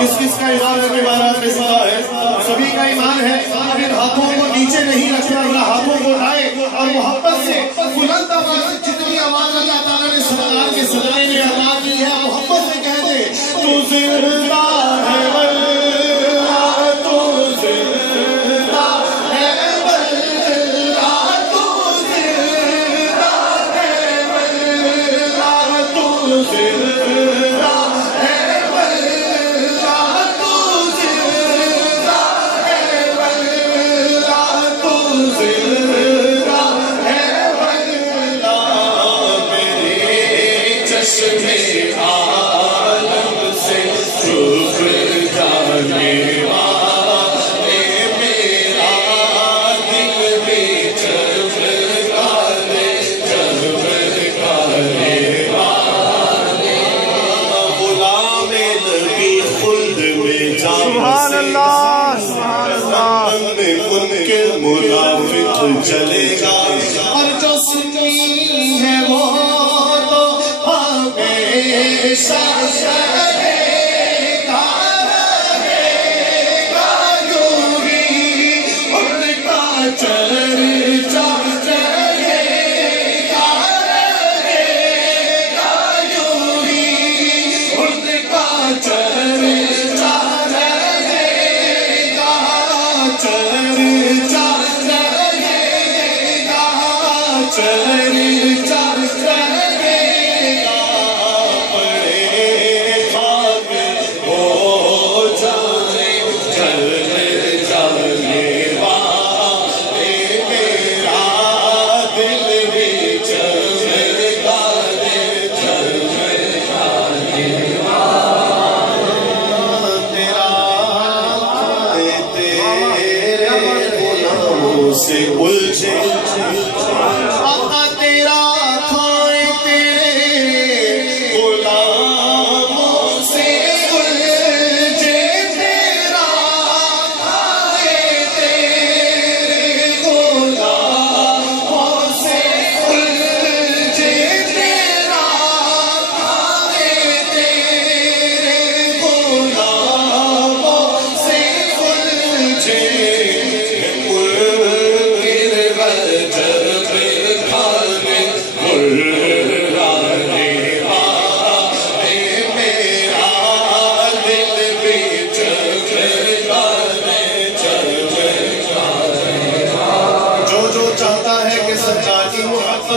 کس کس کا ایمان ہے عبارات میں زندہ ہے؟ سبھی کا ایمان ہے. اب ان ہاتھوں کو نیچے نہیں رکھنا، ان ہاتھوں کو اٹھائے اور محبت سے بلند آواز سے جتنی آواز اللہ تعالیٰ نے سرکار کے صدقے میں عطا کی ہے محبت سے کہہ دے تو زندہ ہے واللہ، تو زندہ ہے واللہ، تو زندہ ہے واللہ، تو زندہ چلے گا اور جو سنی ہے وہ تو ہمیشہ رہے گا یوں ہی ان کا چرچا رہے گا یوں ہی ان کا چرچا رہے گا چرچا سے الجھے آقا تیرا کھائے تیرے غلاموں سے الجھے تیرا کھائے تیرے غلاموں سے الجھے تیرا کھائے تیرے غلاموں سے الجھے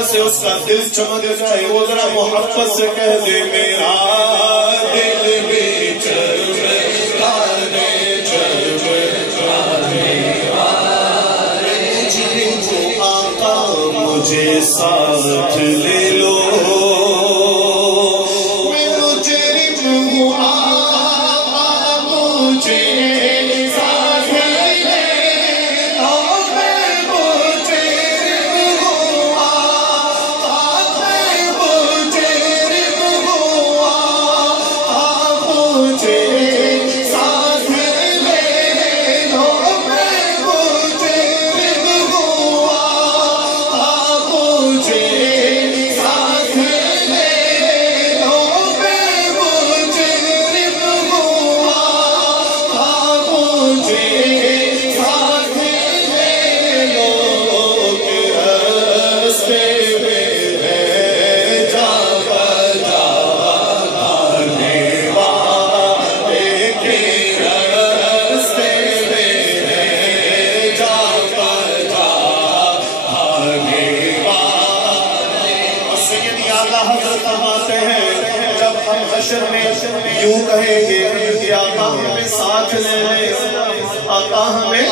سے اس کا دل چمک جائے وہ ذرا محبت سے کہہ دے میرا دل بھی چمکانے جو آقا مجھے ساتھ لے لو میں مجرم ہوں آقا مجھے سیدی اعلیٰ حضرت فرماتے ہیں جب ہم حشر میں یوں کہیں گے کہ آقا ہمیں ساتھ لے لے، آقا ہمیں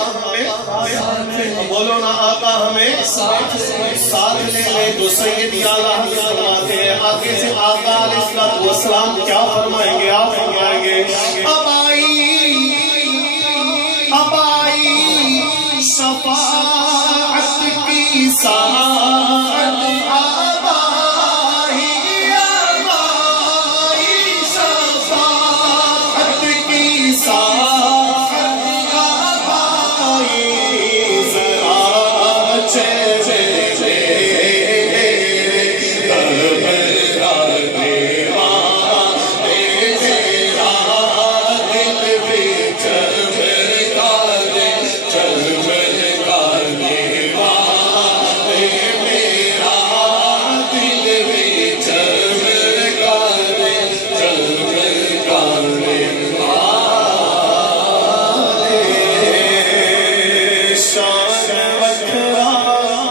بولو نا، آقا ہمیں ساتھ لے لے، تو سیدی اعلیٰ حضرت فرماتے ہیں آگے سے آقا علیہ السلام کیا فرمائیں گے؟ آپ فرمائیں گے اب آئی شفاعت کی ساعت